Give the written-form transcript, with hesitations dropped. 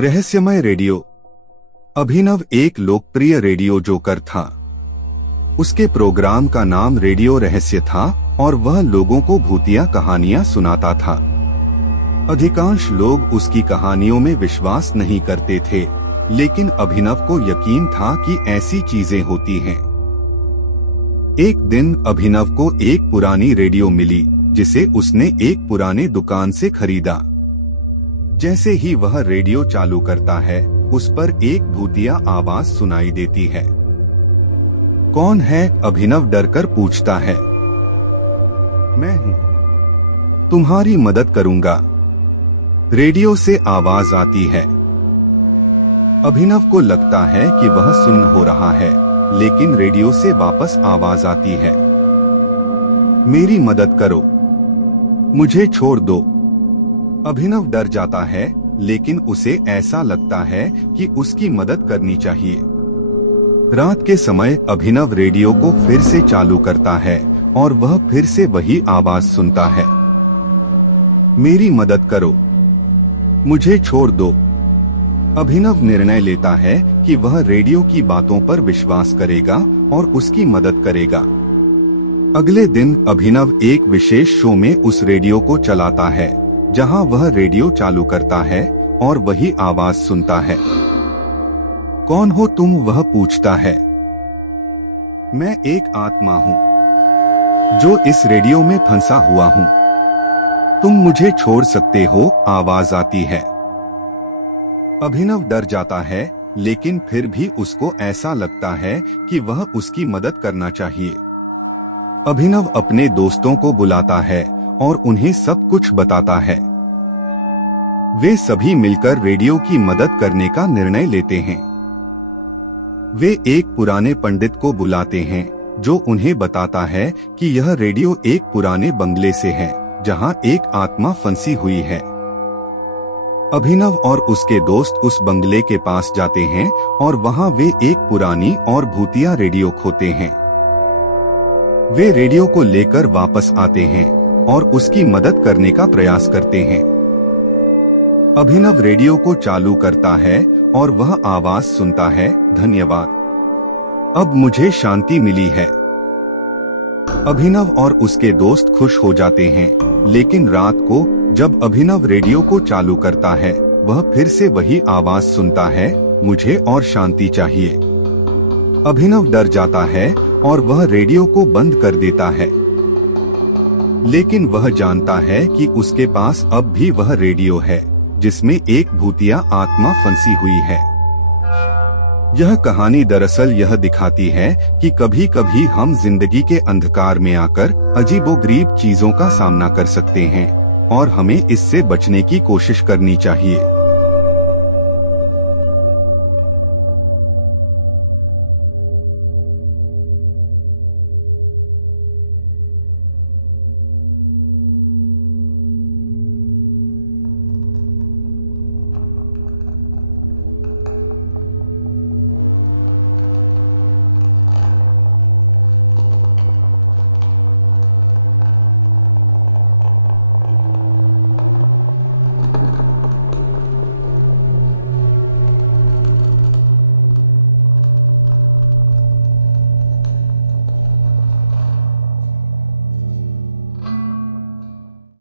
रहस्यमय रेडियो। अभिनव एक लोकप्रिय रेडियो जोकर था। उसके प्रोग्राम का नाम रेडियो रहस्य था और वह लोगों को भूतिया कहानियां सुनाता था। अधिकांश लोग उसकी कहानियों में विश्वास नहीं करते थे, लेकिन अभिनव को यकीन था कि ऐसी चीजें होती हैं। एक दिन अभिनव को एक पुरानी रेडियो मिली, जिसे उसने एक पुराने दुकान से खरीदा। जैसे ही वह रेडियो चालू करता है, उस पर एक भूतिया आवाज सुनाई देती है। कौन है? अभिनव डरकर पूछता है। मैं हूँ, तुम्हारी मदद करूंगा, रेडियो से आवाज आती है। अभिनव को लगता है कि वह सुन्न हो रहा है, लेकिन रेडियो से वापस आवाज आती है। मेरी मदद करो, मुझे छोड़ दो। अभिनव डर जाता है, लेकिन उसे ऐसा लगता है कि उसकी मदद करनी चाहिए। रात के समय अभिनव रेडियो को फिर से चालू करता है और वह फिर से वही आवाज सुनता है। मेरी मदद करो, मुझे छोड़ दो। अभिनव निर्णय लेता है कि वह रेडियो की बातों पर विश्वास करेगा और उसकी मदद करेगा। अगले दिन अभिनव एक विशेष शो में उस रेडियो को चलाता है, जहां वह रेडियो चालू करता है और वही आवाज सुनता है। कौन हो तुम? वह पूछता है। मैं एक आत्मा हूँ जो इस रेडियो में फंसा हुआ हूँ, तुम मुझे छोड़ सकते हो, आवाज आती है। अभिनव डर जाता है, लेकिन फिर भी उसको ऐसा लगता है कि वह उसकी मदद करना चाहिए। अभिनव अपने दोस्तों को बुलाता है और उन्हें सब कुछ बताता है। वे सभी मिलकर रेडियो की मदद करने का निर्णय लेते हैं। वे एक पुराने पंडित को बुलाते हैं, जो उन्हें बताता है कि यह रेडियो एक पुराने बंगले से है, जहां एक आत्मा फंसी हुई है। अभिनव और उसके दोस्त उस बंगले के पास जाते हैं और वहां वे एक पुरानी और भूतिया रेडियो खोते हैं। वे रेडियो को लेकर वापस आते हैं और उसकी मदद करने का प्रयास करते हैं। अभिनव रेडियो को चालू करता है और वह आवाज सुनता है, धन्यवाद, अब मुझे शांति मिली है। अभिनव और उसके दोस्त खुश हो जाते हैं, लेकिन रात को जब अभिनव रेडियो को चालू करता है, वह फिर से वही आवाज सुनता है, मुझे और शांति चाहिए। अभिनव डर जाता है और वह रेडियो को बंद कर देता है, लेकिन वह जानता है कि उसके पास अब भी वह रेडियो है, जिसमें एक भूतिया आत्मा फंसी हुई है। यह कहानी दरअसल यह दिखाती है कि कभी-कभी हम जिंदगी के अंधकार में आकर अजीबोगरीब चीजों का सामना कर सकते हैं और हमें इससे बचने की कोशिश करनी चाहिए।